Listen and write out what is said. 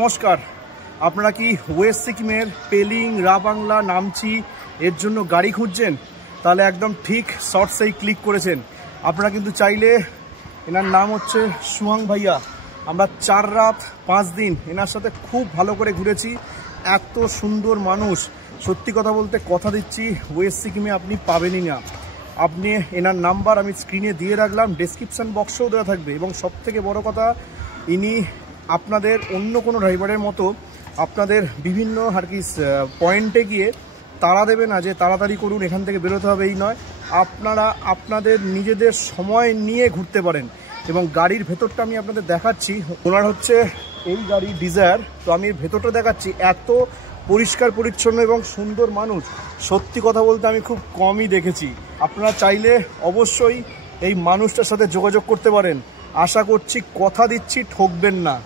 নমস্কার। আপনারা কি ওয়েস্ট সিকিমের পেলিং, রাবাংলা, নামচি এর জন্য গাড়ি খুঁজছেন? তাহলে একদম ঠিক শর্টসেই ক্লিক করেছেন। আপনারা কিন্তু চাইলে, এনার নাম হচ্ছে সুহাং ভাইয়া, আমরা 4 রাত 5 দিন এনার সাথে খুব ভালো করে ঘুরেছি। এত সুন্দর মানুষ, সত্যি কথা বলতে কথা দিচ্ছি ওয়েস্ট সিকিমে আপনি পাবেনই না। আপনি এনার নাম্বার আমি স্ক্রিনে দিয়ে রাখলাম, ডেসক্রিপশান বক্সেও দেওয়া থাকবে। এবং সবথেকে বড় কথা, ইনি আপনাদের অন্য কোনো ড্রাইভারের মতো আপনাদের বিভিন্ন আর কি পয়েন্টে গিয়ে তাড়া দেবে না যে তাড়াতাড়ি করুন, এখান থেকে বেরোতে হবে, এই নয়। আপনারা আপনাদের নিজেদের সময় নিয়ে ঘুরতে পারেন। এবং গাড়ির ভেতরটা আমি আপনাদের দেখাচ্ছি। ওনার হচ্ছে এই গাড়ি ডিজায়ার, তো আমি ভেতরটা দেখাচ্ছি। এত পরিষ্কার পরিচ্ছন্ন এবং সুন্দর মানুষ, সত্যি কথা বলতে আমি খুব কমই দেখেছি। আপনারা চাইলে অবশ্যই এই মানুষটার সাথে যোগাযোগ করতে পারেন। আশা করছি, কথা দিচ্ছি, ঠকবেন না।